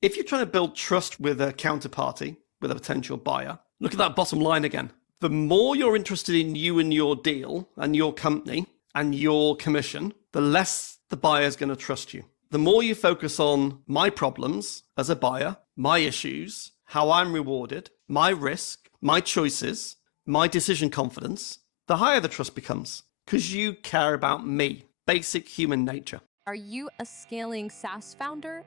If you're trying to build trust with a counterparty, with a potential buyer, look at that bottom line again. The more you're interested in you and your deal and your company and your commission, the less the buyer's going to trust you. The more you focus on my problems as a buyer, my issues, how I'm rewarded, my risk, my choices, my decision confidence, the higher the trust becomes because you care about me, basic human nature. Are you a scaling SaaS founder?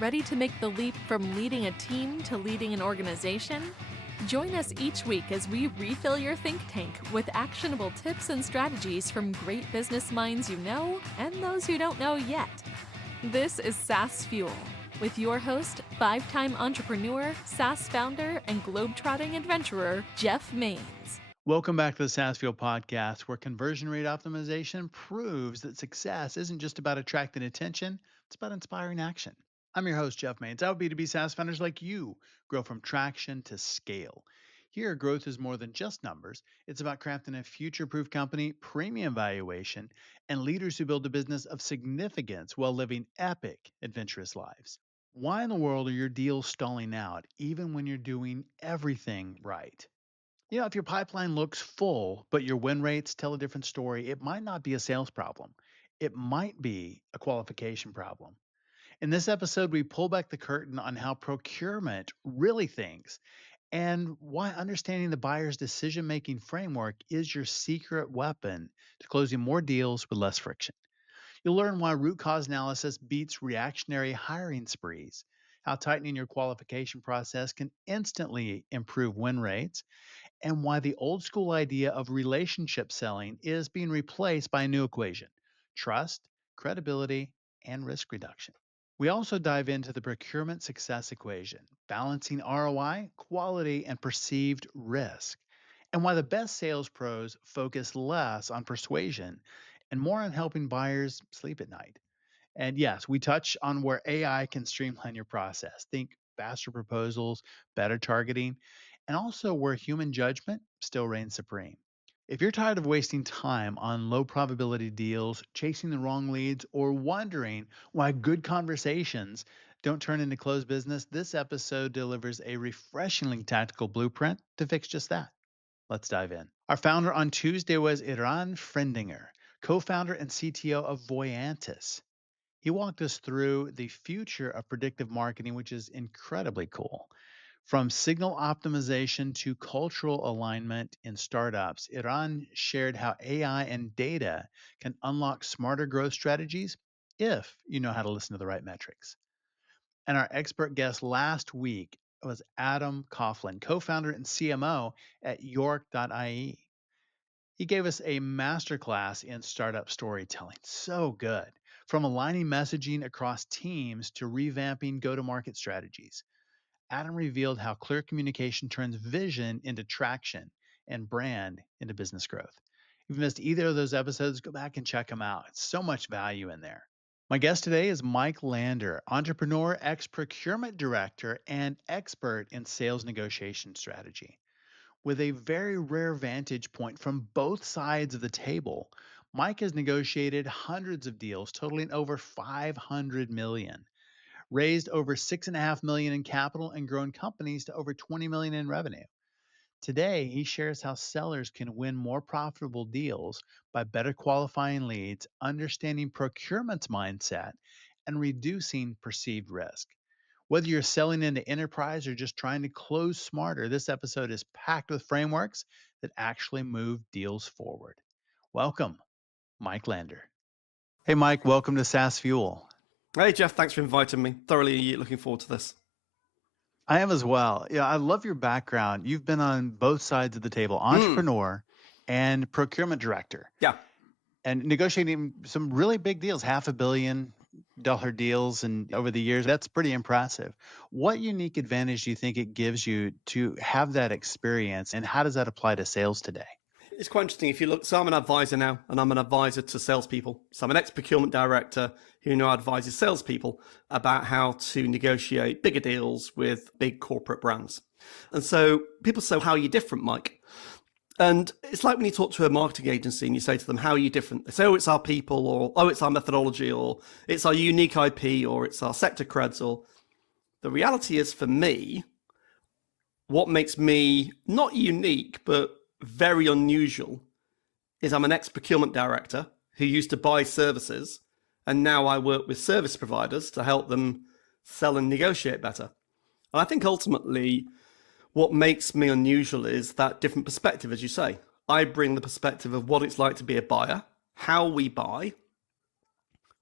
Ready to make the leap from leading a team to leading an organization? Join us each week as we refill your think tank with actionable tips and strategies from great business minds you know and those you don't know yet. This is SaaS Fuel with your host, 5-time entrepreneur, SaaS founder, and globetrotting adventurer, Jeff Maines. Welcome back to the SaaS Fuel podcast, where conversion rate optimization proves that success isn't just about attracting attention, it's about inspiring action. I'm your host, Jeff Maines. I help B2B SaaS founders like you grow from traction to scale. Here, growth is more than just numbers. It's about crafting a future-proof company, premium valuation, and leaders who build a business of significance while living epic, adventurous lives. Why in the world are your deals stalling out, even when you're doing everything right? If your pipeline looks full, but your win rates tell a different story, it might not be a sales problem. It might be a qualification problem. In this episode, we pull back the curtain on how procurement really thinks and why understanding the buyer's decision-making framework is your secret weapon to closing more deals with less friction. You'll learn why root cause analysis beats reactionary hiring sprees, how tightening your qualification process can instantly improve win rates, and why the old school idea of relationship selling is being replaced by a new equation: trust, credibility, and risk reduction. We also dive into the procurement success equation, balancing ROI, quality, and perceived risk, and why the best sales pros focus less on persuasion and more on helping buyers sleep at night. And yes, we touch on where AI can streamline your process. Think faster proposals, better targeting, and also where human judgment still reigns supreme. If you're tired of wasting time on low probability deals, chasing the wrong leads, or wondering why good conversations don't turn into closed business, this episode delivers a refreshingly tactical blueprint to fix just that. Let's dive in. Our founder on Tuesday was Iran Frendinger, co-founder and CTO of Voyantis. He walked us through the future of predictive marketing, which is incredibly cool. From signal optimization to cultural alignment in startups, Iran shared how AI and data can unlock smarter growth strategies if you know how to listen to the right metrics. And our expert guest last week was Adam Coughlin, co-founder and CMO at York.ie. He gave us a masterclass in startup storytelling. So good. From aligning messaging across teams to revamping go-to-market strategies. Adam revealed how clear communication turns vision into traction and brand into business growth. If you missed either of those episodes, go back and check them out. It's so much value in there. My guest today is Mike Lander, entrepreneur, ex-procurement director, and expert in sales negotiation strategy. With a very rare vantage point from both sides of the table, Mike has negotiated hundreds of deals totaling over $500 million, raised over $6.5 million in capital, and grown companies to over $20 million in revenue. Today, he shares how sellers can win more profitable deals by better qualifying leads, understanding procurement's mindset, and reducing perceived risk. Whether you're selling into enterprise or just trying to close smarter, this episode is packed with frameworks that actually move deals forward. Welcome, Mike Lander. Hey, Mike, welcome to SaaS Fuel. Hey, Jeff, thanks for inviting me. Thoroughly looking forward to this. I am as well. Yeah, I love your background. You've been on both sides of the table, entrepreneur and procurement director. Yeah. And negotiating some really big deals, $500 million deals, and over the years, that's pretty impressive. What unique advantage do you think it gives you to have that experience, and how does that apply to sales today? It's quite interesting. If you look, so I'm an advisor now, and I'm an advisor to salespeople. So I'm an ex-procurement director who now advises salespeople about how to negotiate bigger deals with big corporate brands. And so people say, how are you different, Mike? And it's like when you talk to a marketing agency and you say to them, how are you different? They say, oh, it's our people, or oh, it's our methodology, or it's our unique IP, or it's our sector creds, or The reality is, for me, what makes me not unique, but very unusual is I'm an ex-procurement director who used to buy services, and now I work with service providers to help them sell and negotiate better. And I think ultimately what makes me unusual is that different perspective, as you say. I bring the perspective of what it's like to be a buyer, how we buy,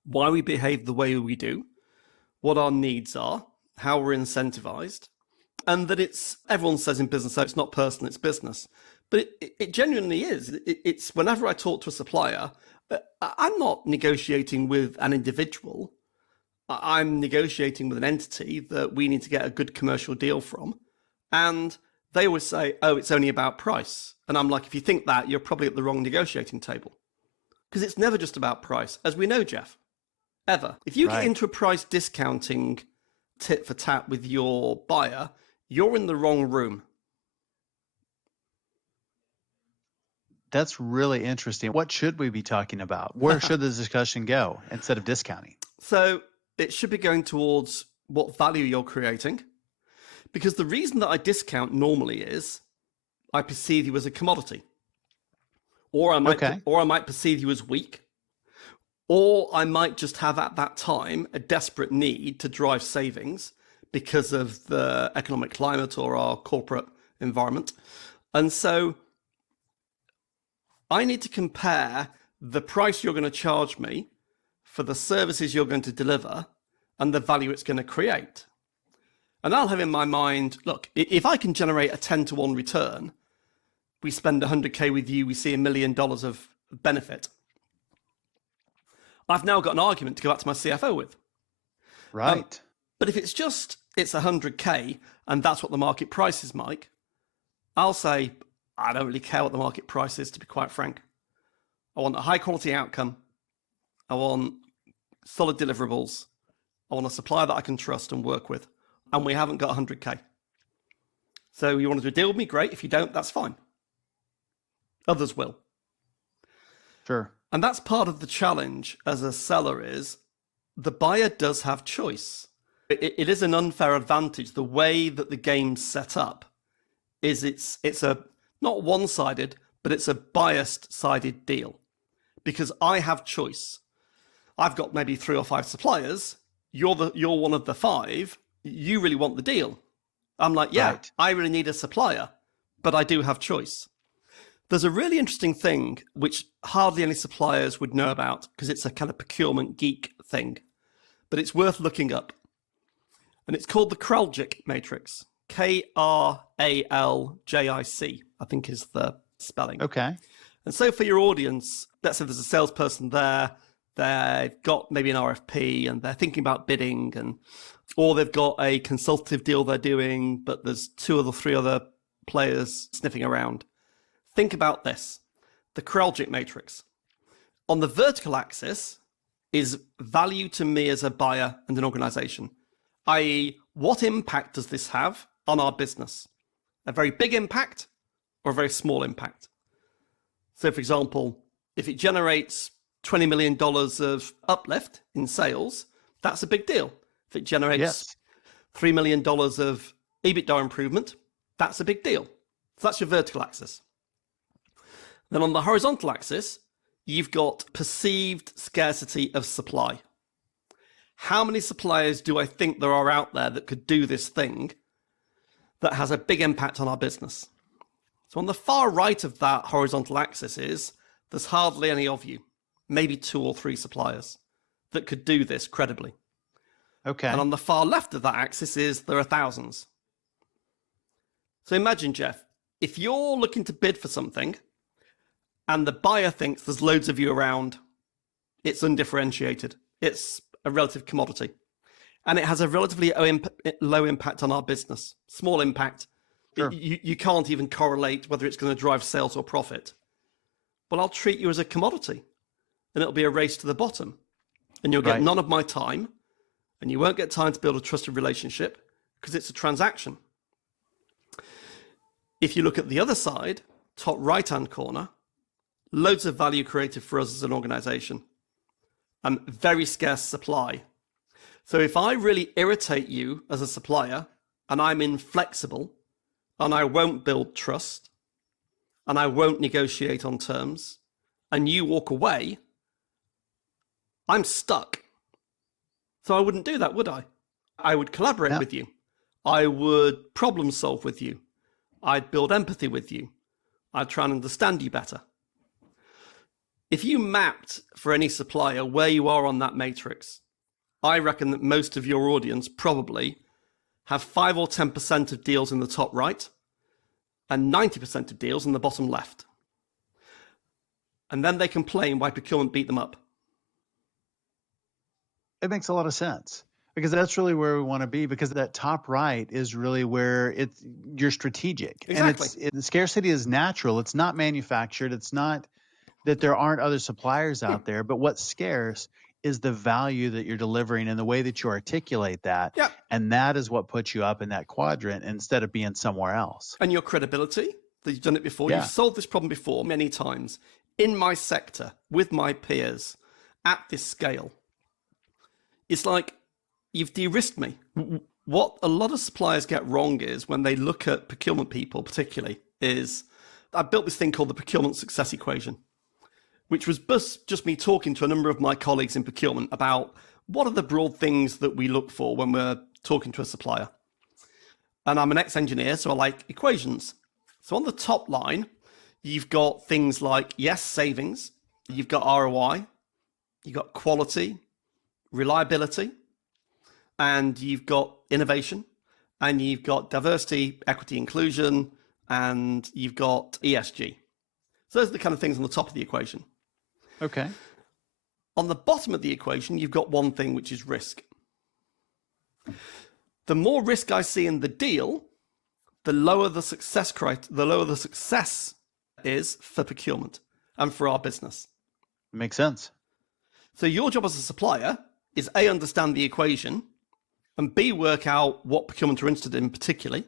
why we behave the way we do, what our needs are, how we're incentivized, and that everyone says in business, so it's not personal, it's business. But it genuinely is. It's whenever I talk to a supplier, I'm not negotiating with an individual. I'm negotiating with an entity that we need to get a good commercial deal from. And they always say, oh, it's only about price. And I'm like, if you think that, you're probably at the wrong negotiating table. Because it's never just about price, as we know, Jeff, ever. If you get into a price discounting tit for tat with your buyer, you're in the wrong room. That's really interesting. What should we be talking about? Where should the discussion go instead of discounting? So it should be going towards what value you're creating. Because the reason that I discount normally is I perceive you as a commodity. Or I might perceive you as weak. Or I might just have at that time a desperate need to drive savings because of the economic climate or our corporate environment. And so I need to compare the price you're going to charge me for the services you're going to deliver and the value it's going to create. And I'll have in my mind, look, if I can generate a 10-to-1 return, we spend 100K with you, we see $1 million of benefit. I've now got an argument to go back to my CFO with. Right. But if it's 100K and that's what the market price is, Mike, I'll say, I don't really care what the market price is, to be quite frank. I want a high quality outcome. I want solid deliverables. I want a supplier that I can trust and work with. And we haven't got 100K. So you want to do a deal with me? Great. If you don't, that's fine. Others will. Sure. And that's part of the challenge as a seller is the buyer does have choice. It is an unfair advantage. The way that the game's set up is it's a not one-sided, but it's a biased-sided deal. Because I have choice. I've got maybe 3 or 5 suppliers. You're one of the 5. You really want the deal. I'm like, yeah, right. I really need a supplier, but I do have choice. There's a really interesting thing which hardly any suppliers would know about because it's a kind of procurement geek thing, but it's worth looking up. And it's called the Kraljic matrix. Kraljic, I think is the spelling. Okay. And so for your audience, let's say there's a salesperson there, they've got maybe an RFP and they're thinking about bidding, or they've got a consultative deal they're doing, but there's 2 or 3 other players sniffing around. Think about this, the Kraljic matrix. On the vertical axis is value to me as a buyer and an organization, i.e. what impact does this have on our business? A very big impact or a very small impact? So for example, if it generates $20 million of uplift in sales, that's a big deal. If it generates $3 million of EBITDA improvement, that's a big deal. So that's your vertical axis. Then on the horizontal axis, you've got perceived scarcity of supply. How many suppliers do I think there are out there that could do this thing that has a big impact on our business? So on the far right of that horizontal axis there's hardly any of you, maybe 2 or 3 suppliers that could do this credibly. Okay. And on the far left of that axis there are thousands. So imagine, Jeff, if you're looking to bid for something and the buyer thinks there's loads of you around, it's undifferentiated. It's a relative commodity. And it has a relatively low impact on our business. Small impact. Sure. You can't even correlate whether it's going to drive sales or profit. Well, I'll treat you as a commodity. And it'll be a race to the bottom. And you'll get none of my time. And you won't get time to build a trusted relationship because it's a transaction. If you look at the other side, top right-hand corner, loads of value created for us as an organization and very scarce supply. So if I really irritate you as a supplier and I'm inflexible and I won't build trust and I won't negotiate on terms and you walk away, I'm stuck. So I wouldn't do that, would I? I would collaborate with you. I would problem solve with you. I'd build empathy with you. I'd try and understand you better. If you mapped for any supplier where you are on that matrix, I reckon that most of your audience probably have 5 or 10% of deals in the top right and 90% of deals in the bottom left. And then they complain why procurement beat them up. It makes a lot of sense because that's really where we want to be, because that top right is really where you're strategic. Exactly. And scarcity is natural. It's not manufactured. It's not that there aren't other suppliers out there, but what's scarce is the value that you're delivering and the way that you articulate that. Yep. And that is what puts you up in that quadrant instead of being somewhere else. And your credibility, that you've done it before. Yeah. You've solved this problem before many times in my sector, with my peers, at this scale. It's like you've de-risked me. What a lot of suppliers get wrong is when they look at procurement people particularly is I built this thing called the procurement success equation, which was just me talking to a number of my colleagues in procurement about what are the broad things that we look for when we're talking to a supplier. And I'm an ex-engineer, so I like equations. So on the top line, you've got things like, yes, savings, you've got ROI, you've got quality, reliability, and you've got innovation, and you've got diversity, equity, inclusion, and you've got ESG. So those are the kind of things on the top of the equation. Okay. On the bottom of the equation, you've got one thing, which is risk. The more risk I see in the deal, the lower the success is for procurement and for our business. Makes sense. So your job as a supplier is A, understand the equation, and B, work out what procurement are interested in particularly,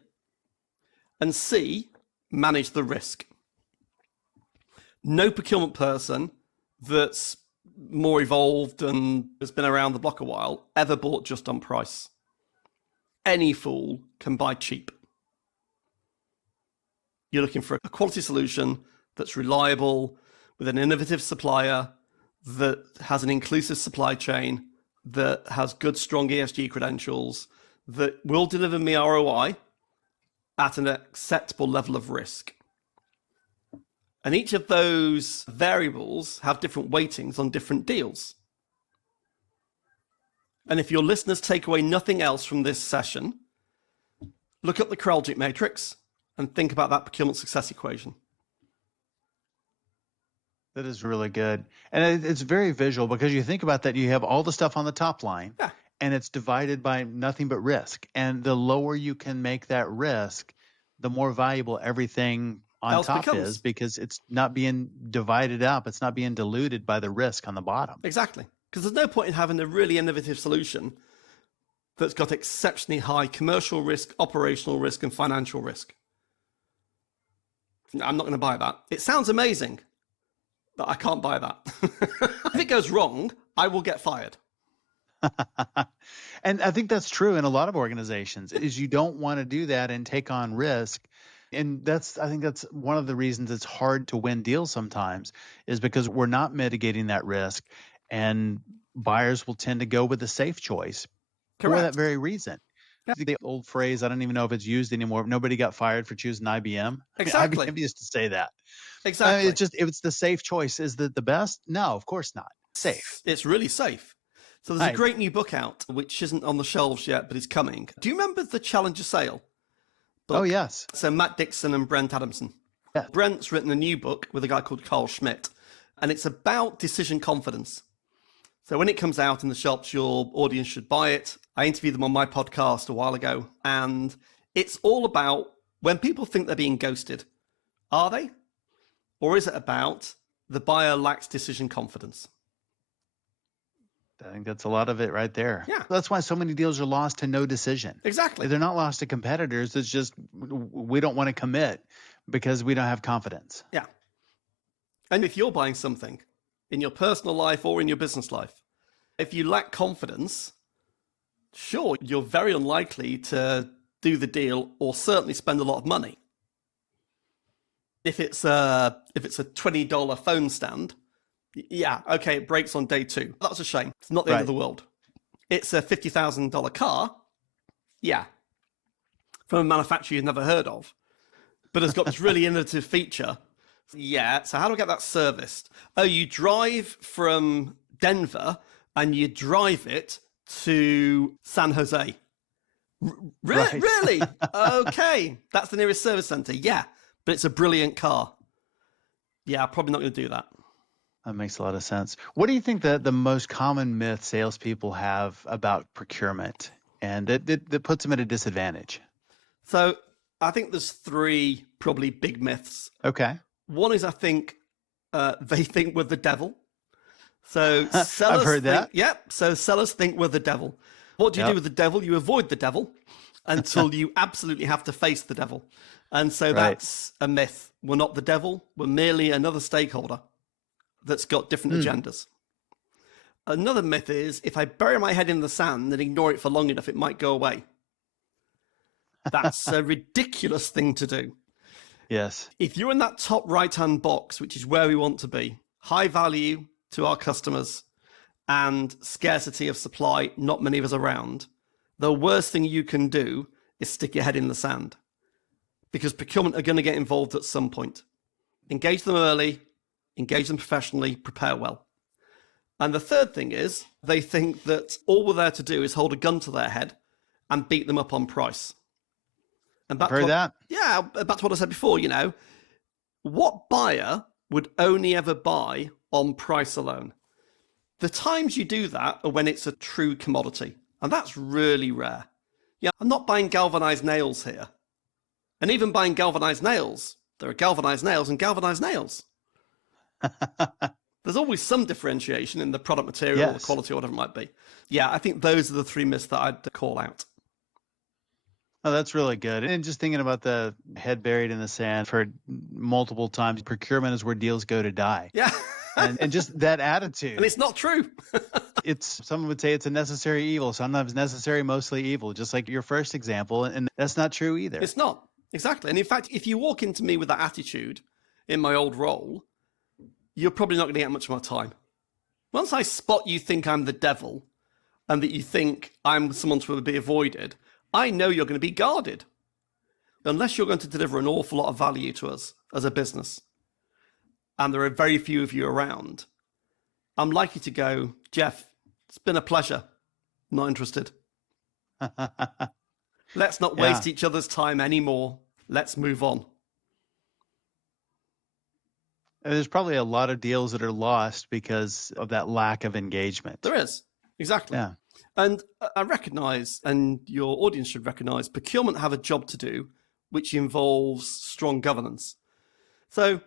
and C, manage the risk. No procurement person that's more evolved and has been around the block a while ever bought just on price. Any fool can buy cheap. You're looking for a quality solution that's reliable, with an innovative supplier, that has an inclusive supply chain, that has good, strong ESG credentials, that will deliver me ROI at an acceptable level of risk. And each of those variables have different weightings on different deals. And if your listeners take away nothing else from this session, look up the Kraljic matrix and think about that procurement success equation. That is really good. And it's very visual because you think about that, you have all the stuff on the top line, and it's divided by nothing but risk. And the lower you can make that risk, the more valuable everything on top is, because it's not being divided up. It's not being diluted by the risk on the bottom. Exactly. Because there's no point in having a really innovative solution that's got exceptionally high commercial risk, operational risk, and financial risk. I'm not going to buy that. It sounds amazing, but I can't buy that. If it goes wrong, I will get fired. And I think that's true in a lot of organizations, is you don't want to do that and take on risk. And I think that's one of the reasons it's hard to win deals sometimes, is because we're not mitigating that risk, and buyers will tend to go with the safe choice for that very reason. The old phrase, I don't even know if it's used anymore, nobody got fired for choosing IBM. Exactly. I mean, IBM used to say that. Exactly. It's the safe choice. Is that the best? No, of course not. Safe. It's really safe. So there's a great new book out, which isn't on the shelves yet, but is coming. Do you remember the Challenger Sale book? Oh, yes. So Matt Dixon and Brent Adamson. Yeah. Brent's written a new book with a guy called Carl Schmidt, and it's about decision confidence. So when it comes out in the shops, your audience should buy it. I interviewed them on my podcast a while ago, and it's all about when people think they're being ghosted, are they? Or is it about the buyer lacks decision confidence? I think that's a lot of it right there. Yeah. That's why so many deals are lost to no decision. Exactly. They're not lost to competitors. It's just we don't want to commit because we don't have confidence. Yeah. And if you're buying something in your personal life or in your business life, if you lack confidence, sure, you're very unlikely to do the deal or certainly spend a lot of money. If it's a $20 phone stand, yeah, okay, it breaks on day 2. That's a shame. It's not the end of the world. It's a $50,000 car, yeah, from a manufacturer you've never heard of, but it's got this really innovative feature. Yeah, so how do I get that serviced? Oh, you drive from Denver and you drive it to San Jose. Right. Really? Okay, that's the nearest service center. Yeah, but it's a brilliant car. Yeah, probably not going to do that. That makes a lot of sense. What do you think the most common myth salespeople have about procurement and that puts them at a disadvantage? So I think there's 3 probably big myths. Okay. One is I think they think we're the devil. So sellers I've heard that. Yep. So sellers think we're the devil. What do you do with the devil? You avoid the devil until you absolutely have to face the devil. And so that's a myth. We're not the devil. We're merely another stakeholder that's got different agendas. Another myth is if I bury my head in the sand and ignore it for long enough, it might go away. That's a ridiculous thing to do. Yes. If you're in that top right-hand box, which is where we want to be, high value to our customers and scarcity of supply, not many of us around, the worst thing you can do is stick your head in the sand, because procurement are going to get involved at some point. Engage them early, engage them professionally, prepare well. And the third thing is they think that all we're there to do is hold a gun to their head and beat them up on price. And back Heard that? Yeah, back to what I said before, what buyer would only ever buy on price alone? The times you do that are when it's a true commodity, and that's really rare. Yeah, I'm not buying galvanized nails here. And even buying galvanized nails, there are galvanized nails and galvanized nails. There's always some differentiation in the product material or the quality or whatever it might be. Yeah, I think those are the 3 myths that I'd call out. Oh, that's really good. And just thinking about the head buried in the sand for multiple times, procurement is where deals go to die. Yeah. and just that attitude. And it's not true. Someone would say it's a necessary evil. Sometimes necessary, mostly evil, just like your first example. And that's not true either. It's not. Exactly. And in fact, if you walk into me with that attitude in my old role, you're probably not going to get much of my time. Once I spot you think I'm the devil and that you think I'm someone to be avoided, I know you're going to be guarded. Unless you're going to deliver an awful lot of value to us as a business, and there are very few of you around, I'm likely to go, Jeff, it's been a pleasure. Not interested. Let's not waste each other's time anymore. Let's move on. And there's probably a lot of deals that are lost because of that lack of engagement. There is. Exactly. Yeah. And I recognize, and your audience should recognize, procurement have a job to do, which involves strong governance. So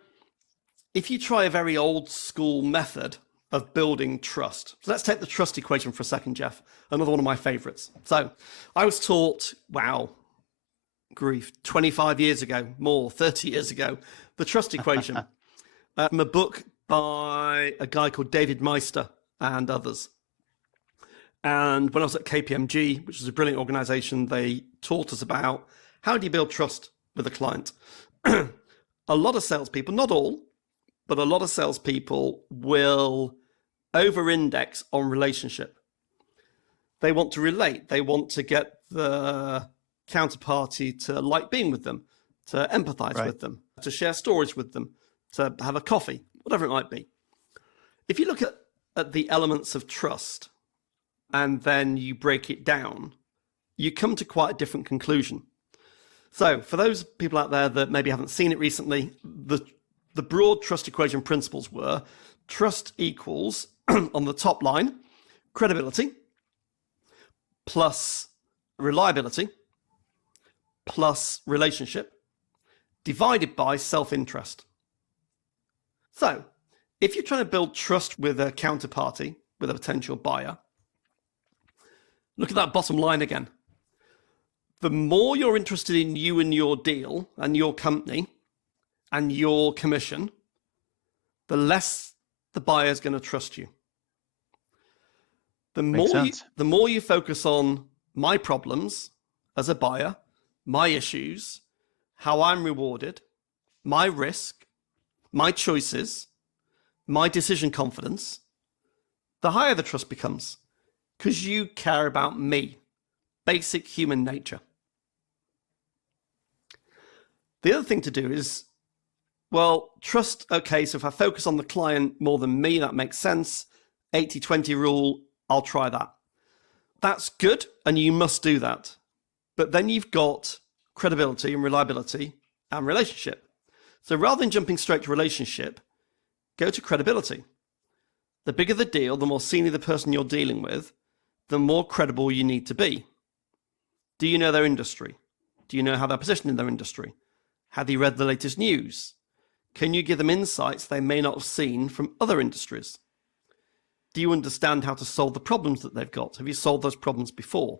if you try a very old school method of building trust, so let's take the trust equation for a second, Jeff, another one of my favorites. So I was taught, 25 years ago, more, 30 years ago, the trust equation from a book by a guy called David Meister and others. And when I was at KPMG, which is a brilliant organization, they taught us about how do you build trust with a client. A lot of salespeople, not all, but a lot of salespeople will over-index on relationship. They want to relate. They want to get the counterparty to like being with them, to empathize with them, to share stories with them, to have a coffee, whatever it might be. If you look at the elements of trust, and then you break it down, you come to quite a different conclusion. So for those people out there that maybe haven't seen it recently, the broad trust equation principles were trust equals, on the top line, credibility plus reliability plus relationship divided by self-interest. So if you're trying to build trust with a counterparty, with a potential buyer, look at that bottom line again. The more you're interested in you and your deal and your company and your commission, the less the buyer is going to trust you. The more you focus on my problems as a buyer, my issues, how I'm rewarded, my risk, my choices, my decision confidence, the higher the trust becomes, because you care about me, basic human nature. The other thing to do is, well, trust, okay, so if I focus on the client more than me, that makes sense. 80-20 rule, I'll try that. That's good, and you must do that. But then you've got credibility and reliability and relationship. So rather than jumping straight to relationship, go to credibility. The bigger the deal, the more senior the person you're dealing with, the more credible you need to be. Do you know their industry? Do you know how they're positioned in their industry? Have you read the latest news? Can you give them insights they may not have seen from other industries? Do you understand how to solve the problems that they've got? Have you solved those problems before?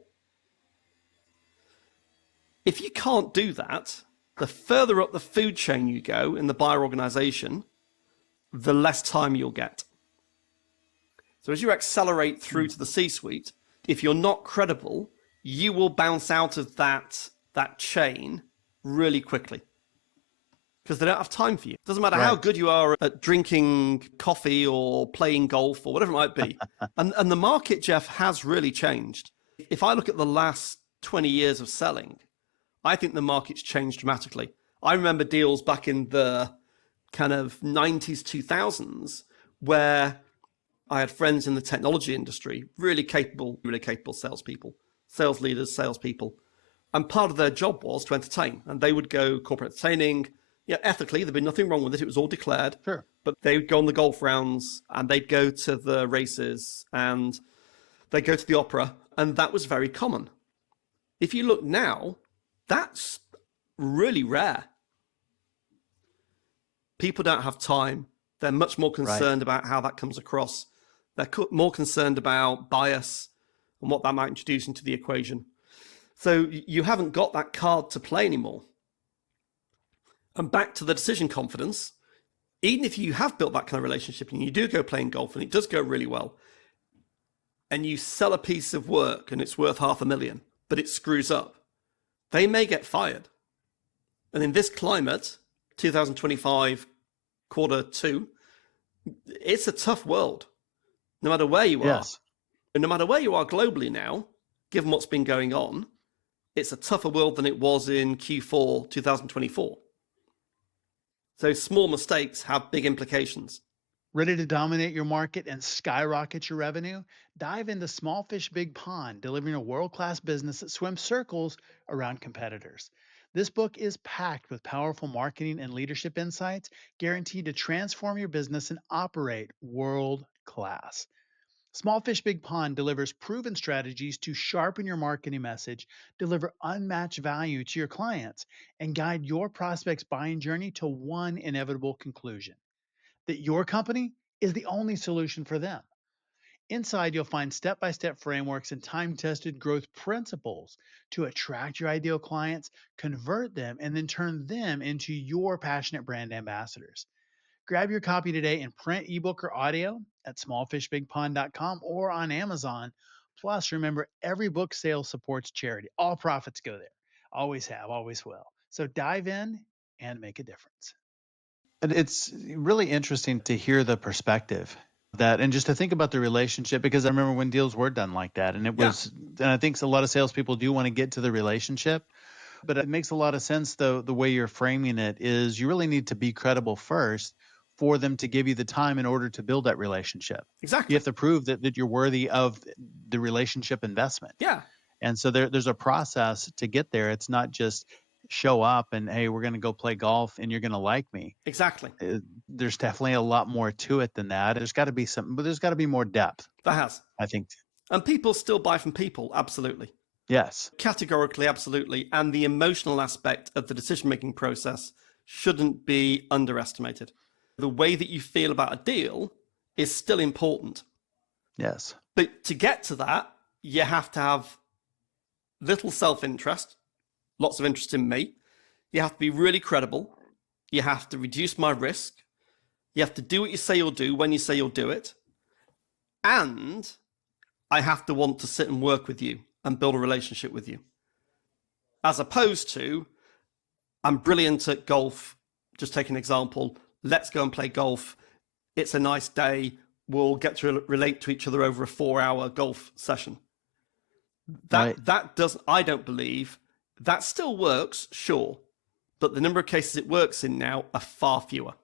If you can't do that, the further up the food chain you go in the buyer organization, the less time you'll get. So as you accelerate through to the C-suite, if you're not credible, you will bounce out of that chain really quickly, because they don't have time for you. It doesn't matter how good you are at drinking coffee or playing golf or whatever it might be. And the market, Jeff, has really changed. If I look at the last 20 years of selling, I think the market's changed dramatically. I remember deals back in the kind of 90s, 2000s, where I had friends in the technology industry, really capable salespeople, sales leaders, salespeople. And part of their job was to entertain. And they would go corporate entertaining. Yeah, ethically, there'd be nothing wrong with it. It was all declared. Sure. But they would go on the golf rounds, and they'd go to the races, and they'd go to the opera. And that was very common. If you look now, that's really rare. People don't have time. They're much more concerned about how that comes across. They're more concerned about bias and what that might introduce into the equation. So you haven't got that card to play anymore. And back to the decision confidence, even if you have built that kind of relationship and you do go playing golf and it does go really well, and you sell a piece of work and it's worth $500,000, but it screws up, they may get fired. And in this climate, 2025, Q2, it's a tough world, no matter where you are. Yes. And no matter where you are globally now, given what's been going on, it's a tougher world than it was in Q4 2024. So small mistakes have big implications. Ready to dominate your market and skyrocket your revenue? Dive into Small Fish Big Pond, delivering a world-class business that swims circles around competitors. This book is packed with powerful marketing and leadership insights guaranteed to transform your business and operate world-class. Small Fish Big Pond delivers proven strategies to sharpen your marketing message, deliver unmatched value to your clients, and guide your prospects' buying journey to one inevitable conclusion: that your company is the only solution for them. Inside, you'll find step-by-step frameworks and time-tested growth principles to attract your ideal clients, convert them, and then turn them into your passionate brand ambassadors. Grab your copy today in print, ebook, or audio at smallfishbigpond.com or on Amazon. Plus, remember, every book sale supports charity. All profits go there. Always have, always will. So dive in and make a difference. And it's really interesting to hear the perspective that, and just to think about the relationship, because I remember when deals were done like that, and it was, and I think a lot of salespeople do want to get to the relationship, but it makes a lot of sense, though, the way you're framing it is you really need to be credible first for them to give you the time in order to build that relationship. Exactly. You have to prove that you're worthy of the relationship investment. Yeah. And so there's a process to get there. It's not just show up and, hey, we're going to go play golf and you're going to like me. Exactly. There's definitely a lot more to it than that. There's got to be something, but there's got to be more depth. That has. I think. And people still buy from people. Absolutely. Yes. Categorically, absolutely. And the emotional aspect of the decision-making process shouldn't be underestimated. The way that you feel about a deal is still important. Yes. But to get to that, you have to have little self-interest, lots of interest in me. You have to be really credible. You have to reduce my risk. You have to do what you say you'll do when you say you'll do it. And I have to want to sit and work with you and build a relationship with you. As opposed to, I'm brilliant at golf. Just take an example. Let's go and play golf. It's a nice day. We'll get to relate to each other over a 4-hour golf session. That doesn't, I don't believe, that still works, sure. But the number of cases it works in now are far fewer.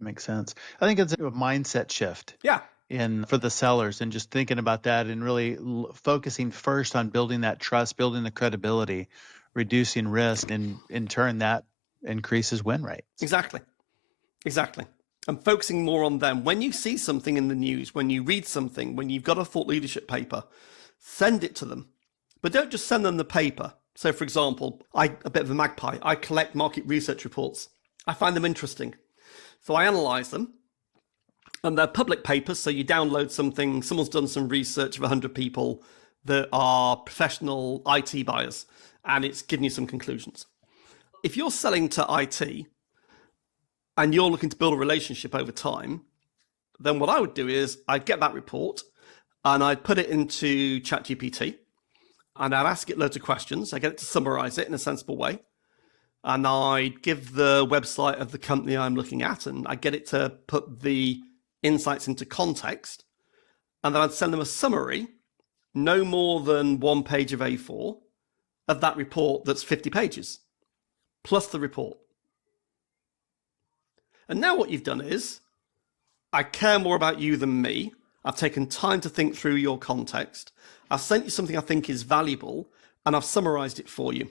Makes sense. I think it's a mindset shift. Yeah. For the sellers, and just thinking about that and really focusing first on building that trust, building the credibility, reducing risk, and in turn that increases win rates. Exactly. And focusing more on them. When you see something in the news, when you read something, when you've got a thought leadership paper, send it to them. But don't just send them the paper. So for example, a bit of a magpie, I collect market research reports. I find them interesting. So I analyze them. And they're public papers, so you download something, someone's done some research of 100 people that are professional IT buyers, and it's giving you some conclusions. If you're selling to IT and you're looking to build a relationship over time, then what I would do is I'd get that report and I'd put it into ChatGPT and I'd ask it loads of questions. I get it to summarize it in a sensible way. And I'd give the website of the company I'm looking at, and I get it to put the insights into context, and then I'd send them a summary, no more than 1 page of A4 of that report that's 50 pages, plus the report. And now what you've done is, I care more about you than me. I've taken time to think through your context. I've sent you something I think is valuable, and I've summarized it for you.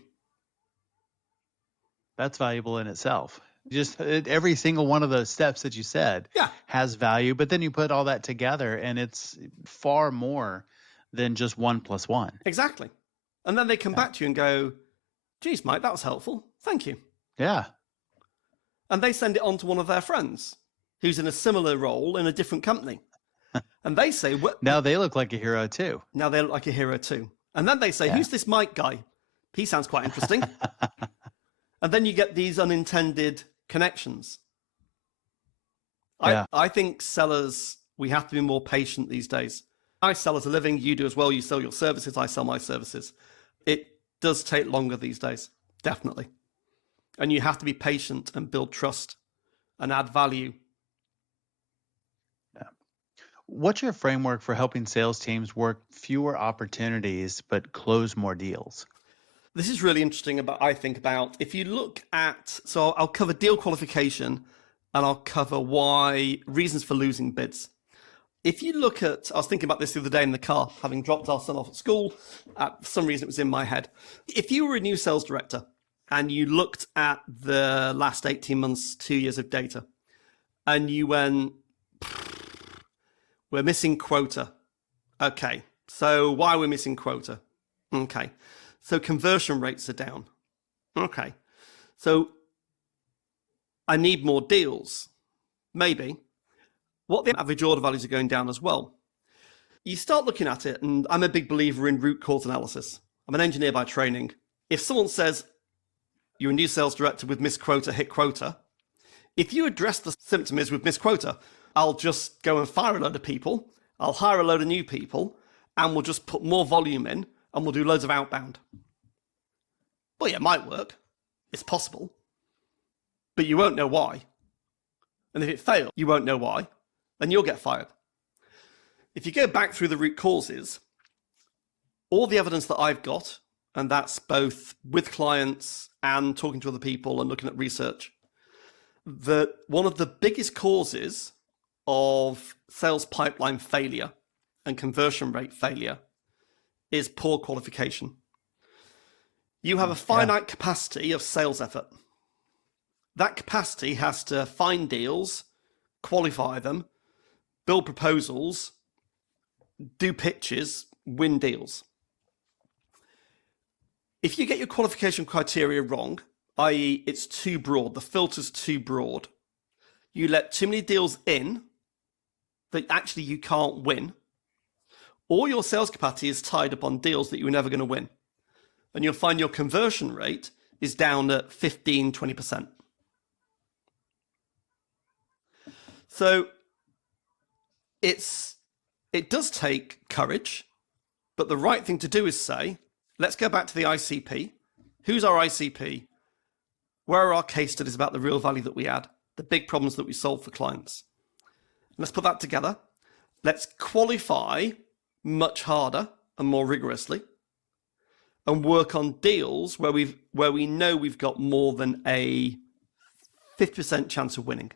That's valuable in itself. Just every single one of those steps that you said has value, but then you put all that together and it's far more than just 1 + 1. Exactly. And then they come back to you and go, geez, Mike, that was helpful. Thank you. Yeah. And they send it on to one of their friends who's in a similar role in a different company. And they say, now they look like a hero too. Now they look like a hero too. And then they say, who's this Mike guy? He sounds quite interesting. And then you get these unintended connections. I think sellers, we have to be more patient these days. I sell as a living, you do as well. You sell your services, I sell my services. It does take longer these days, definitely. And you have to be patient and build trust and add value. Yeah. What's your framework for helping sales teams work fewer opportunities but close more deals? This is really interesting I think about, if you look at, so I'll cover deal qualification and I'll cover reasons for losing bids. If you look at, I was thinking about this the other day in the car, having dropped our son off at school, for some reason it was in my head. If you were a new sales director and you looked at the last 18 months, 2 years of data, and you went, we're missing quota. Okay, so why are we missing quota? Okay. So conversion rates are down. Okay. So I need more deals. Maybe. What the average order values are going down as well. You start looking at it, and I'm a big believer in root cause analysis. I'm an engineer by training. If someone says, you're a new sales director with missed quota, hit quota, if you address the symptom is with missed quota, I'll just go and fire a load of people, I'll hire a load of new people, and we'll just put more volume in, and we'll do loads of outbound. Well, yeah, it might work. It's possible. But you won't know why. And if it fails, you won't know why. And you'll get fired. If you go back through the root causes, all the evidence that I've got, and that's both with clients and talking to other people and looking at research, that one of the biggest causes of sales pipeline failure and conversion rate failure is poor qualification. You have a finite capacity of sales effort. That capacity has to find deals, qualify them, build proposals, do pitches, win deals. If you get your qualification criteria wrong, i.e. it's too broad, the filter's too broad, you let too many deals in that actually you can't win, or your sales capacity is tied up on deals that you're never going to win. And you'll find your conversion rate is down at 15, 20%. So it's It does take courage, but the right thing to do is say, let's go back to the ICP. Who's our ICP? Where are our case studies about the real value that we add, the big problems that we solve for clients? Let's put that together. Let's qualify much harder and more rigorously, and work on deals where we know we've got more than a 50% chance of winning.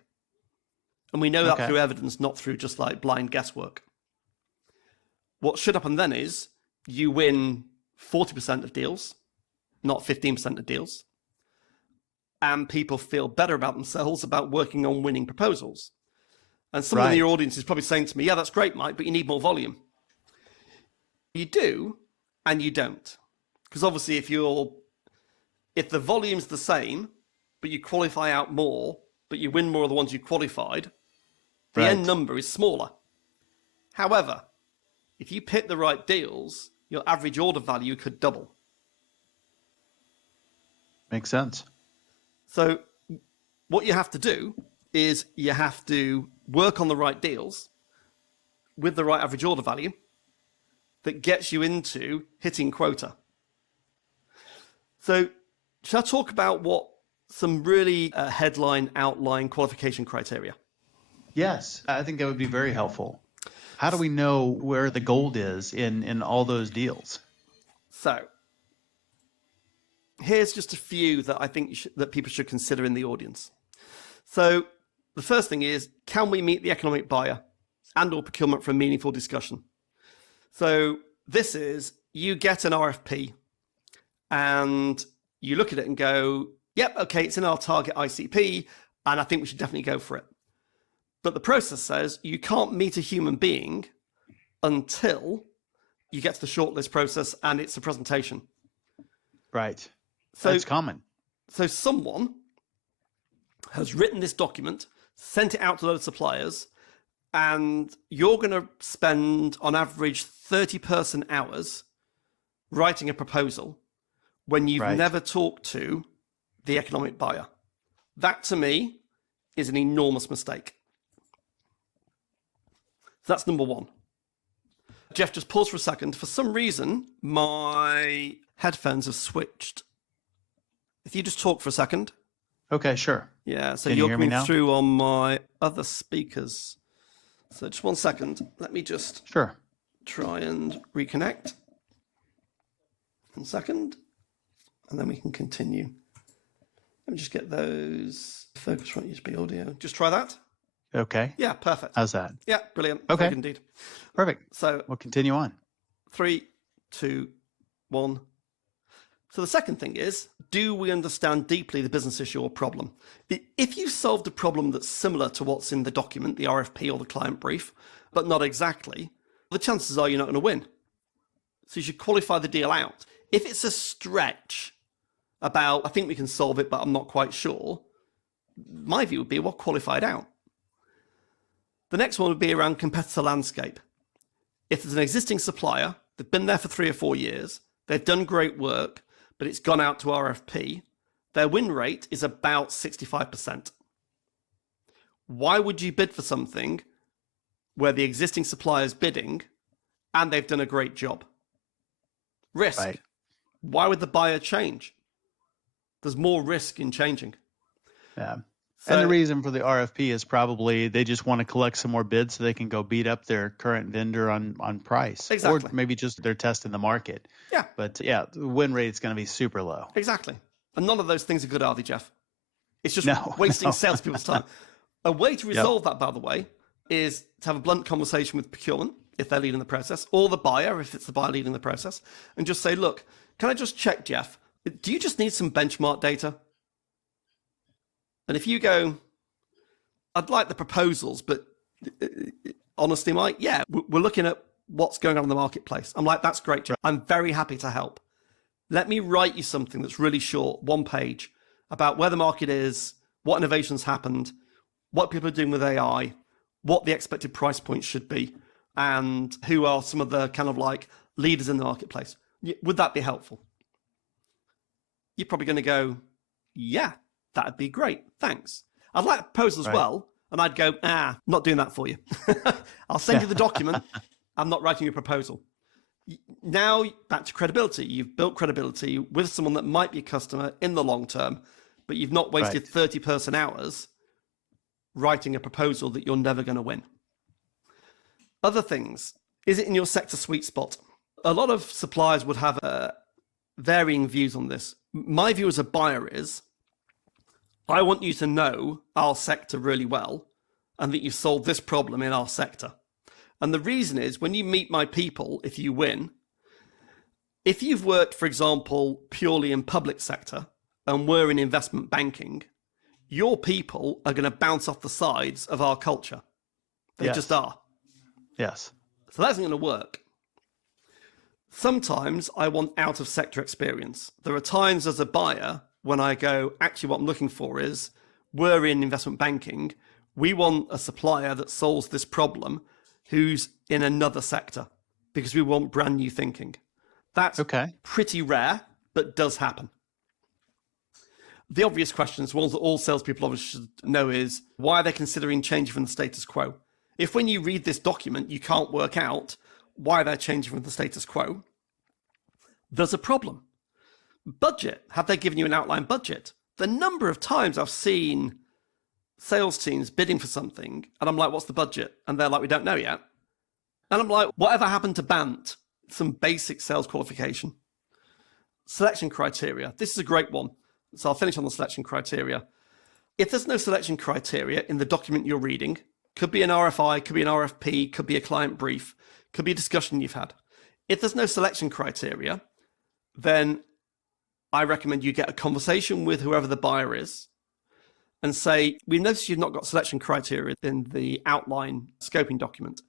And we know that through evidence, not through just like blind guesswork. What should happen then is you win 40% of deals, not 15% of deals. And people feel better about themselves about working on winning proposals. And someone in your audience is probably saying to me, yeah, that's great, Mike, but you need more volume. You do, and you don't. Because obviously if the volume's the same, but you qualify out more, but you win more of the ones you qualified, the end number is smaller. However, if you pick the right deals, your average order value could double. Makes sense. So what you have to do is you have to work on the right deals with the right average order value that gets you into hitting quota. So should I talk about what some really headline outline qualification criteria? Yes, I think that would be very helpful. How do we know where the gold is in all those deals? So here's just a few that I think that people should consider in the audience. So the first thing is, can we meet the economic buyer and or procurement for a meaningful discussion? So this is, you get an RFP and you look at it and go, yep, okay, it's in our target ICP, and I think we should definitely go for it. But the process says you can't meet a human being until you get to the shortlist process and it's a presentation. Right. So that's common. So someone has written this document, sent it out to a load of suppliers, and you're going to spend on average 30 person hours writing a proposal when you've never talked to the economic buyer. That to me is an enormous mistake. So that's number one. Jeff, just pause for a second. For some reason, my headphones have switched. If you just talk for a second. Okay, sure. Yeah, so Can you you're hear me coming now? through on my other speakers. So just 1 second. Let me just try and reconnect. 1 second. And then we can continue. Let me just get those Focusrite USB audio. Just try that. Okay. Yeah, perfect. How's that? Yeah, brilliant. Okay. Very good indeed. Perfect. So We'll continue on. 3, 2, 1. So the second thing is, do we understand deeply the business issue or problem? If you've solved a problem that's similar to what's in the document, the RFP or the client brief, but not exactly, the chances are you're not going to win. So you should qualify the deal out. If it's a stretch about, I think we can solve it, but I'm not quite sure, my view would be, well, qualify it out. The next one would be around competitor landscape. If there's an existing supplier, they've been there for 3 or 4 years, they've done great work, but it's gone out to RFP, their win rate is about 65%. Why would you bid for something where the existing supplier is bidding and they've done a great job? Risk. Right. Why would the buyer change? There's more risk in changing. Yeah. So, And the reason for the RFP is probably they just want to collect some more bids so they can go beat up their current vendor on price. Exactly. Or maybe just they're testing the market. Yeah. But yeah, the win rate is going to be super low. Exactly. And none of those things are good, are they, Jeff? It's just No, wasting no. salespeople's time. A way to resolve that, by the way, is to have a blunt conversation with procurement, if they're leading the process, or the buyer, if it's the buyer leading the process, and just say, look, can I just check, Jeff, do you just need some benchmark data? And if you go, I'd like the proposals, but honestly, Mike, yeah, we're looking at what's going on in the marketplace. I'm like, that's great, Jeff. I'm very happy to help. Let me write you something that's really short, 1 page, about where the market is, what innovations happened, what people are doing with AI, what the expected price point should be, and who are some of the kind of like leaders in the marketplace. Would that be helpful? You're probably going to go, yeah, that'd be great. Thanks. I'd like a proposal as well. And I'd go, not doing that for you. I'll send you the document. I'm not writing a proposal. Now, back to credibility. You've built credibility with someone that might be a customer in the long term, but you've not wasted 30 person hours writing a proposal that you're never going to win. Other things, is it in your sector sweet spot? A lot of suppliers would have varying views on this. My view as a buyer is, I want you to know our sector really well and that you've solved this problem in our sector. And the reason is, when you meet my people, if you win, if you've worked, for example, purely in public sector and we're in investment banking, your people are going to bounce off the sides of our culture. They just are. Yes. So that isn't going to work. Sometimes I want out of sector experience. There are times as a buyer when I go, actually what I'm looking for is, we're in investment banking. We want a supplier that solves this problem who's in another sector because we want brand new thinking. That's pretty rare, but does happen. The obvious questions, ones that all salespeople obviously should know, is why are they considering changing from the status quo? If when you read this document, you can't work out why they're changing from the status quo, there's a problem. Budget. Have they given you an outline budget? The number of times I've seen sales teams bidding for something and I'm like, what's the budget? And they're like, we don't know yet. And I'm like, whatever happened to BANT? Some basic sales qualification. Selection criteria. This is a great one. So I'll finish on the selection criteria. If there's no selection criteria in the document you're reading, could be an RFI, could be an RFP, could be a client brief, could be a discussion you've had. If there's no selection criteria, then I recommend you get a conversation with whoever the buyer is and say, we noticed you've not got selection criteria in the outline scoping document.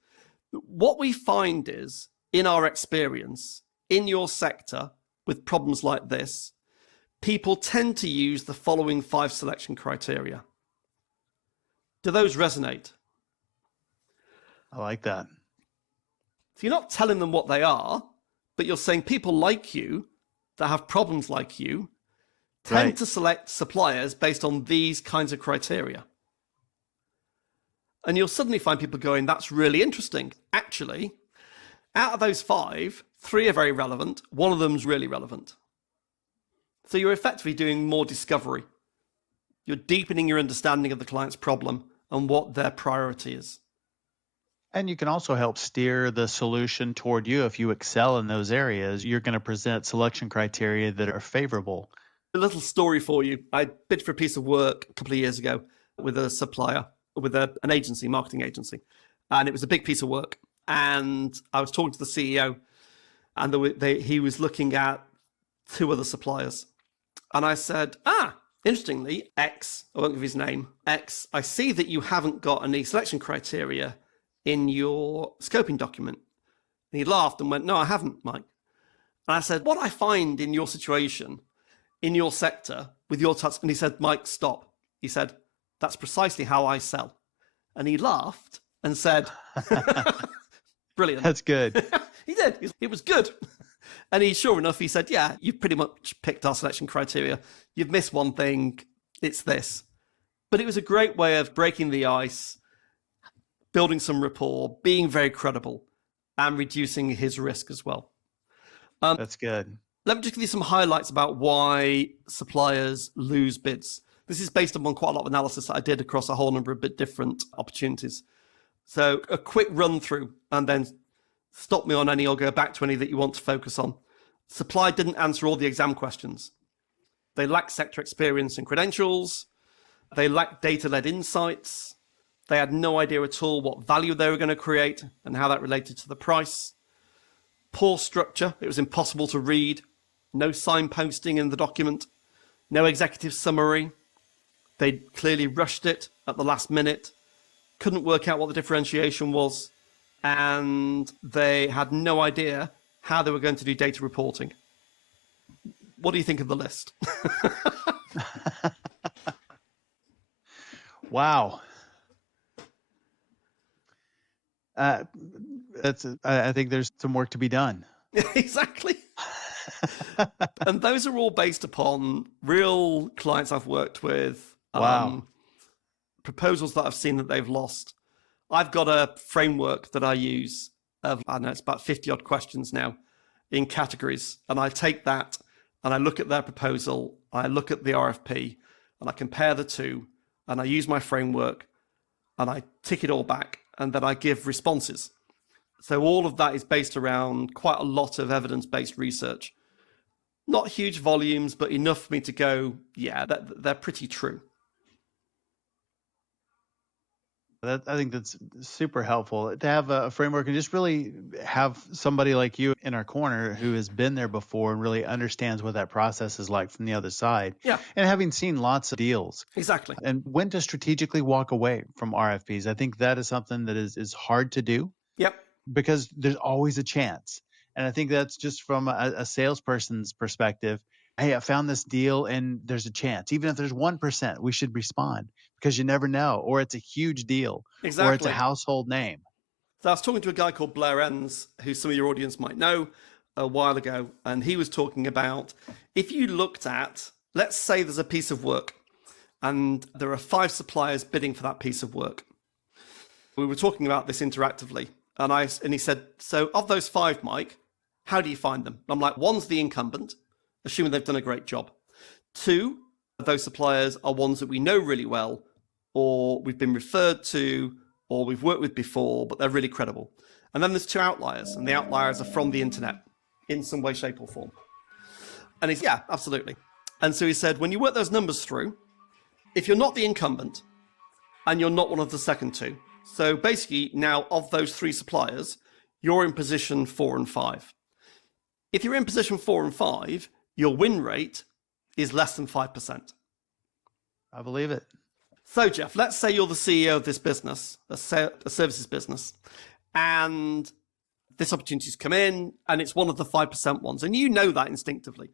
What we find is, in our experience, in your sector, with problems like this, people tend to use the following 5 selection criteria. Do those resonate? I like that. So you're not telling them what they are, but you're saying people like you that have problems like you tend to select suppliers based on these kinds of criteria. And you'll suddenly find people going, that's really interesting. Actually, out of those 5, 3 are very relevant. One of them's really relevant. So you're effectively doing more discovery. You're deepening your understanding of the client's problem and what their priority is. And you can also help steer the solution toward you. If you excel in those areas, you're going to present selection criteria that are favorable. A little story for you. I bid for a piece of work a couple of years ago with a supplier, with an agency, marketing agency. And it was a big piece of work. And I was talking to the CEO, and he was looking at 2 other suppliers. And I said, interestingly, X, I won't give his name, X, I see that you haven't got any selection criteria in your scoping document. And he laughed and went, no, I haven't, Mike. And I said, what I find in your situation, in your sector, with your touch, and he said, Mike, stop. He said, that's precisely how I sell. And he laughed and said, brilliant. That's good. He did. It was good. And sure enough, he said, yeah, you've pretty much picked our selection criteria. You've missed one thing. It's this. But it was a great way of breaking the ice, building some rapport, being very credible, and reducing his risk as well. That's good. Let me just give you some highlights about why suppliers lose bids. This is based upon quite a lot of analysis that I did across a whole number of different opportunities. So a quick run through, and then stop me on any or go back to any that you want to focus on. Supply didn't answer all the exam questions. They lacked sector experience and credentials. They lacked data-led insights. They had no idea at all what value they were going to create and how that related to the price. Poor structure. It was impossible to read. No signposting in the document. No executive summary. They clearly rushed it at the last minute. Couldn't work out what the differentiation was. And they had no idea how they were going to do data reporting. What do you think of the list? Wow. I think there's some work to be done. Exactly. And those are all based upon real clients I've worked with. Wow. Proposals that I've seen that they've lost. I've got a framework that I use of, I know it's about 50 odd questions now in categories. And I take that and I look at their proposal, I look at the RFP, and I compare the two, and I use my framework, and I tick it all back, and then I give responses. So all of that is based around quite a lot of evidence-based research. Not huge volumes, but enough for me to go, yeah, they're pretty true. I think that's super helpful to have a framework and just really have somebody like you in our corner who has been there before and really understands what that process is like from the other side. Yeah. And having seen lots of deals. Exactly. And when to strategically walk away from RFPs. I think that is something that is hard to do. Yep. Because there's always a chance. And I think that's just from a salesperson's perspective. Hey, I found this deal and there's a chance. Even if there's 1%, we should respond because you never know. Or it's a huge deal. Exactly. Or it's a household name. So I was talking to a guy called Blair Enns, who some of your audience might know, a while ago. And he was talking about, if you looked at, let's say there's a piece of work and there are 5 suppliers bidding for that piece of work. We were talking about this interactively. And he said, so of those 5, Mike, how do you find them? I'm like, 1's the incumbent, assuming they've done a great job. 2 of those suppliers are ones that we know really well, or we've been referred to, or we've worked with before, but they're really credible. And then there's 2 outliers, and the outliers are from the internet in some way, shape, or form. And he's, yeah, absolutely. And so he said, when you work those numbers through, if you're not the incumbent and you're not one of the second 2, so basically now of those 3 suppliers, you're in position 4 and 5. If you're in position 4 and 5, your win rate is less than 5%. I believe it. So Jeff, let's say you're the CEO of this business, a services business, and this opportunity's come in and it's one of the 5% ones. And you know that instinctively.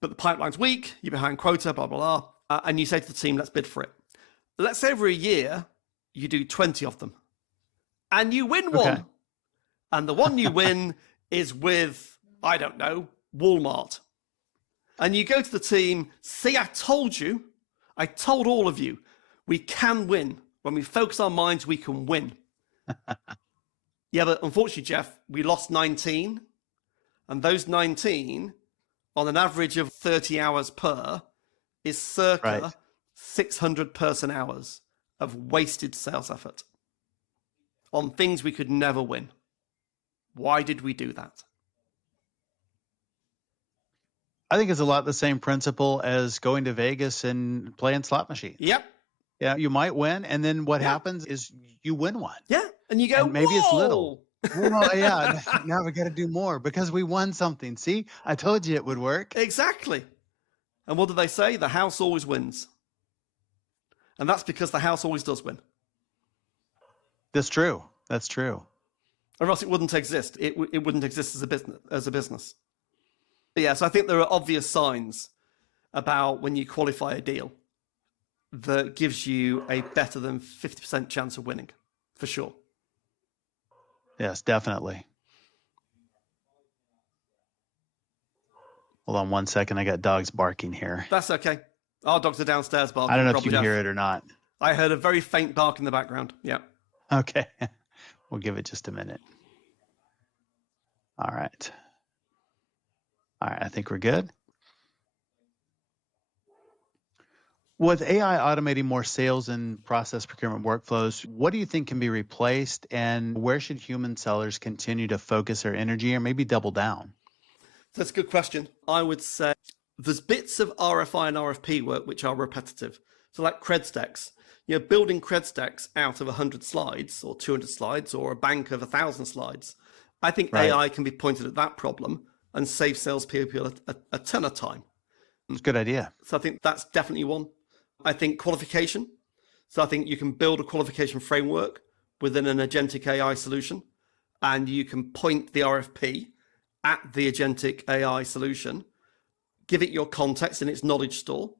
But the pipeline's weak, you're behind quota, blah, blah, blah. And you say to the team, let's bid for it. Let's say over a year, you do 20 of them and you win one. Okay. And the one you win is with, I don't know, Walmart. And you go to the team, see, I told all of you, we can win. When we focus our minds, we can win. Yeah, but unfortunately, Jeff, we lost 19. And those 19, on an average of 30 hours per, is circa 600 person hours of wasted sales effort on things we could never win. Why did we do that? I think it's a lot the same principle as going to Vegas and playing slot machines. Yep. Yeah, you might win, and then what happens is you win one. Yeah, and you go, and maybe it's little. Whoa! Well, yeah, now we got to do more because we won something. See, I told you it would work. Exactly. And what do they say? The house always wins. And that's because the house always does win. That's true. That's true. Or else it wouldn't exist. It wouldn't exist as a business. But yeah, so I think there are obvious signs about when you qualify a deal that gives you a better than 50% chance of winning, for sure. Yes, definitely. Hold on one second. I got dogs barking here. That's okay. Our dogs are downstairs barking. I don't know if you can hear it or not. I heard a very faint bark in the background. Yeah. Okay. We'll give it just a minute. All right. I think we're good. With AI automating more sales and process procurement workflows, what do you think can be replaced, and where should human sellers continue to focus their energy or maybe double down? That's a good question. I would say there's bits of RFI and RFP work which are repetitive. So like cred decks, building cred decks out of 100 slides or 200 slides or a bank of 1,000 slides. I think AI can be pointed at that problem and save salespeople a ton of time. It's a good idea. So I think that's definitely one. I think qualification. So I think you can build a qualification framework within an agentic AI solution, and you can point the RFP at the agentic AI solution, give it your context in its knowledge store,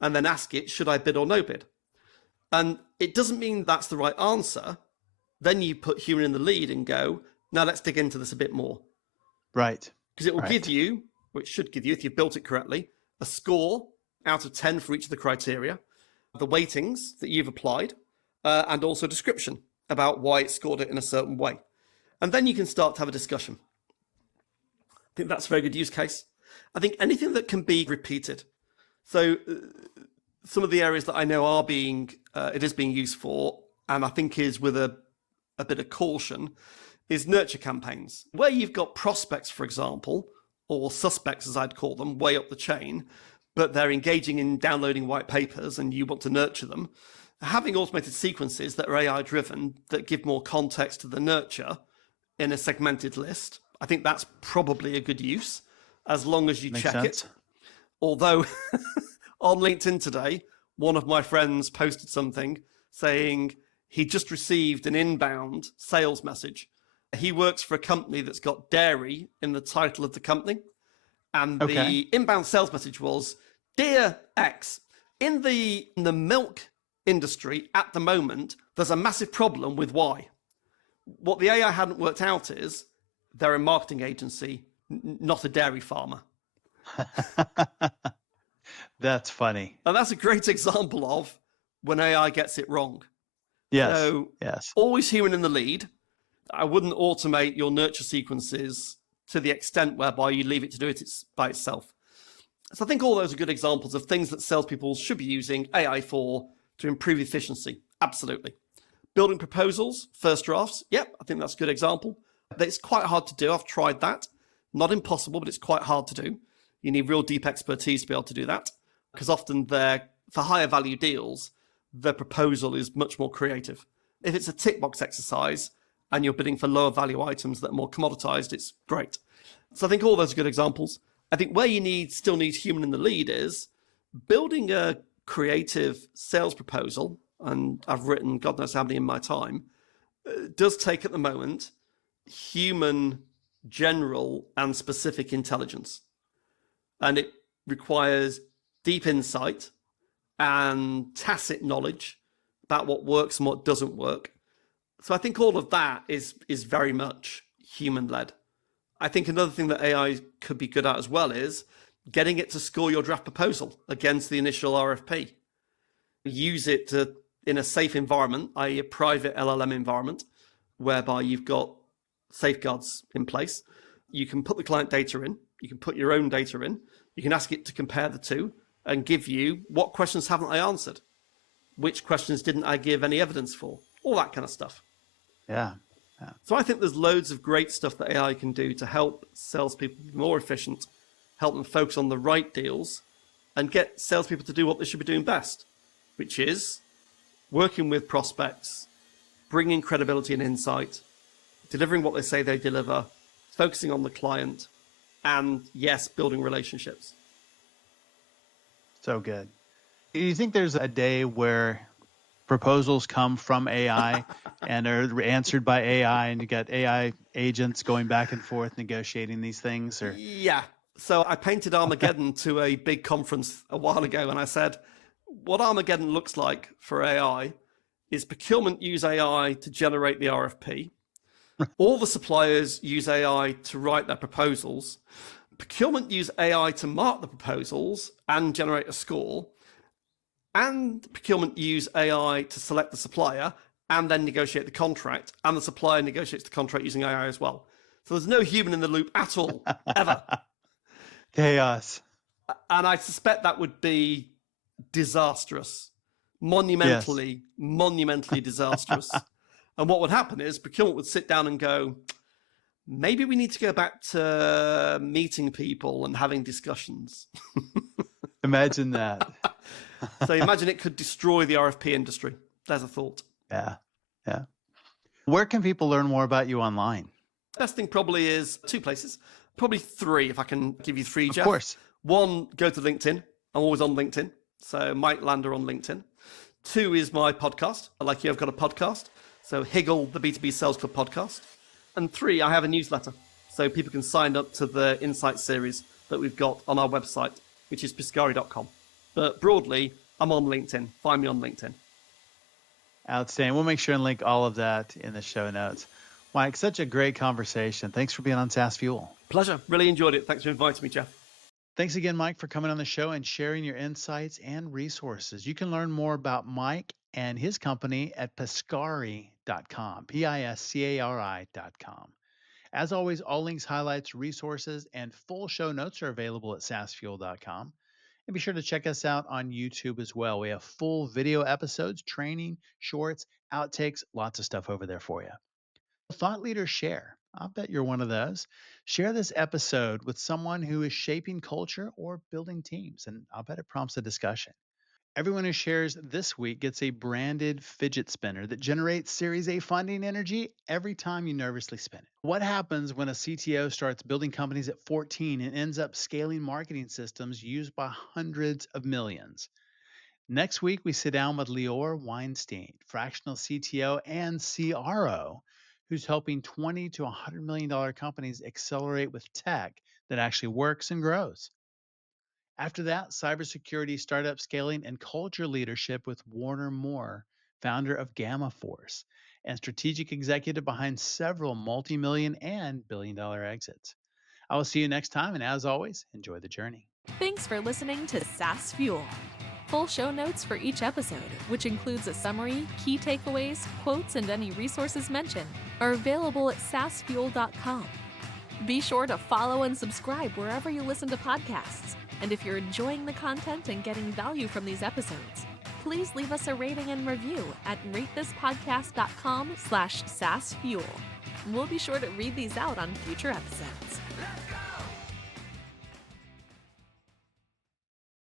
and then ask it, should I bid or no bid? And it doesn't mean that's the right answer. Then you put human in the lead and go, now let's dig into this a bit more. Right. Because it will give you, which should give you, if you've built it correctly, a score out of 10 for each of the criteria, the weightings that you've applied, and also a description about why it scored it in a certain way. And then you can start to have a discussion. I think that's a very good use case. I think anything that can be repeated. So some of the areas that I know are it is being used for, and I think is with a bit of caution, is nurture campaigns, where you've got prospects, for example, or suspects, as I'd call them, way up the chain, but they're engaging in downloading white papers and you want to nurture them. Having automated sequences that are AI driven that give more context to the nurture in a segmented list, I think that's probably a good use, as long as you check it. Although on LinkedIn today, one of my friends posted something saying he just received an inbound sales message. He works for a company that's got dairy in the title of the company. And the inbound sales message was, "Dear X, in the milk industry at the moment, there's a massive problem with Y." What the AI hadn't worked out is they're a marketing agency, not a dairy farmer. That's funny. And that's a great example of when AI gets it wrong. Yes. So yes. Always human in the lead. I wouldn't automate your nurture sequences to the extent whereby you leave it to do it by itself. So I think all those are good examples of things that salespeople should be using AI for to improve efficiency. Absolutely. Building proposals, first drafts. Yep, I think that's a good example. It's quite hard to do. I've tried that. Not impossible, but it's quite hard to do. You need real deep expertise to be able to do that, because often for higher value deals, the proposal is much more creative. If it's a tick box exercise and you're bidding for lower value items that are more commoditized, it's great. So I think all those are good examples. I think where you still need human in the lead is building a creative sales proposal, and I've written God knows how many in my time, does take at the moment human, general, and specific intelligence. And it requires deep insight and tacit knowledge about what works and what doesn't work. So I think all of that is very much human-led. I think another thing that AI could be good at as well is getting it to score your draft proposal against the initial RFP. Use it in a safe environment, i.e. a private LLM environment, whereby you've got safeguards in place. You can put the client data in, you can put your own data in, you can ask it to compare the two and give you what questions haven't I answered? Which questions didn't I give any evidence for? All that kind of stuff. Yeah. So I think there's loads of great stuff that AI can do to help salespeople be more efficient, help them focus on the right deals, and get salespeople to do what they should be doing best, which is working with prospects, bringing credibility and insight, delivering what they say they deliver, focusing on the client, and yes, building relationships. So good. Do you think there's a day where proposals come from AI and are answered by AI, and you got AI agents going back and forth negotiating these things? Or Yeah. So I painted Armageddon to a big conference a while ago, and I said, what Armageddon looks like for AI is procurement use AI to generate the RFP. All the suppliers use AI to write their proposals. Procurement use AI to mark the proposals and generate a score. And procurement use AI to select the supplier and then negotiate the contract. And the supplier negotiates the contract using AI as well. So there's no human in the loop at all, ever. Chaos. And I suspect that would be disastrous, monumentally disastrous. And what would happen is procurement would sit down and go, maybe we need to go back to meeting people and having discussions. Imagine that. So imagine it could destroy the RFP industry. There's a thought. Yeah. Where can people learn more about you online? Best thing probably is 2 places, probably 3 if I can give you 3, Jeff. Of course. 1, go to LinkedIn. I'm always on LinkedIn. So Mike Lander on LinkedIn. 2 is my podcast. Like you, I've got a podcast. So Higgle, the B2B Sales Club podcast. And 3, I have a newsletter. So people can sign up to the Insight series that we've got on our website, which is piscari.com. But broadly, I'm on LinkedIn. Find me on LinkedIn. Outstanding. We'll make sure and link all of that in the show notes. Mike, such a great conversation. Thanks for being on SaaS Fuel. Pleasure. Really enjoyed it. Thanks for inviting me, Jeff. Thanks again, Mike, for coming on the show and sharing your insights and resources. You can learn more about Mike and his company at piscari.com. piscari.com, piscari.com. As always, all links, highlights, resources, and full show notes are available at saasfuel.com. And be sure to check us out on YouTube as well. We have full video episodes, training, shorts, outtakes, lots of stuff over there for you. Thought leaders share. I'll bet you're one of those. Share this episode with someone who is shaping culture or building teams, and I'll bet it prompts a discussion. Everyone who shares this week gets a branded fidget spinner that generates Series A funding energy every time you nervously spin it. What happens when a CTO starts building companies at 14 and ends up scaling marketing systems used by hundreds of millions? Next week, we sit down with Lior Weinstein, fractional CTO and CRO, who's helping $20 to $100 million companies accelerate with tech that actually works and grows. After that, cybersecurity, startup scaling, and culture leadership with Warner Moore, founder of Gamma Force, and strategic executive behind several multi-million and billion-dollar exits. I will see you next time, and as always, enjoy the journey. Thanks for listening to SaaS Fuel. Full show notes for each episode, which includes a summary, key takeaways, quotes, and any resources mentioned, are available at saasfuel.com. Be sure to follow and subscribe wherever you listen to podcasts. And if you're enjoying the content and getting value from these episodes, please leave us a rating and review at ratethispodcast.com/SaaSfuel. We'll be sure to read these out on future episodes. Let's go!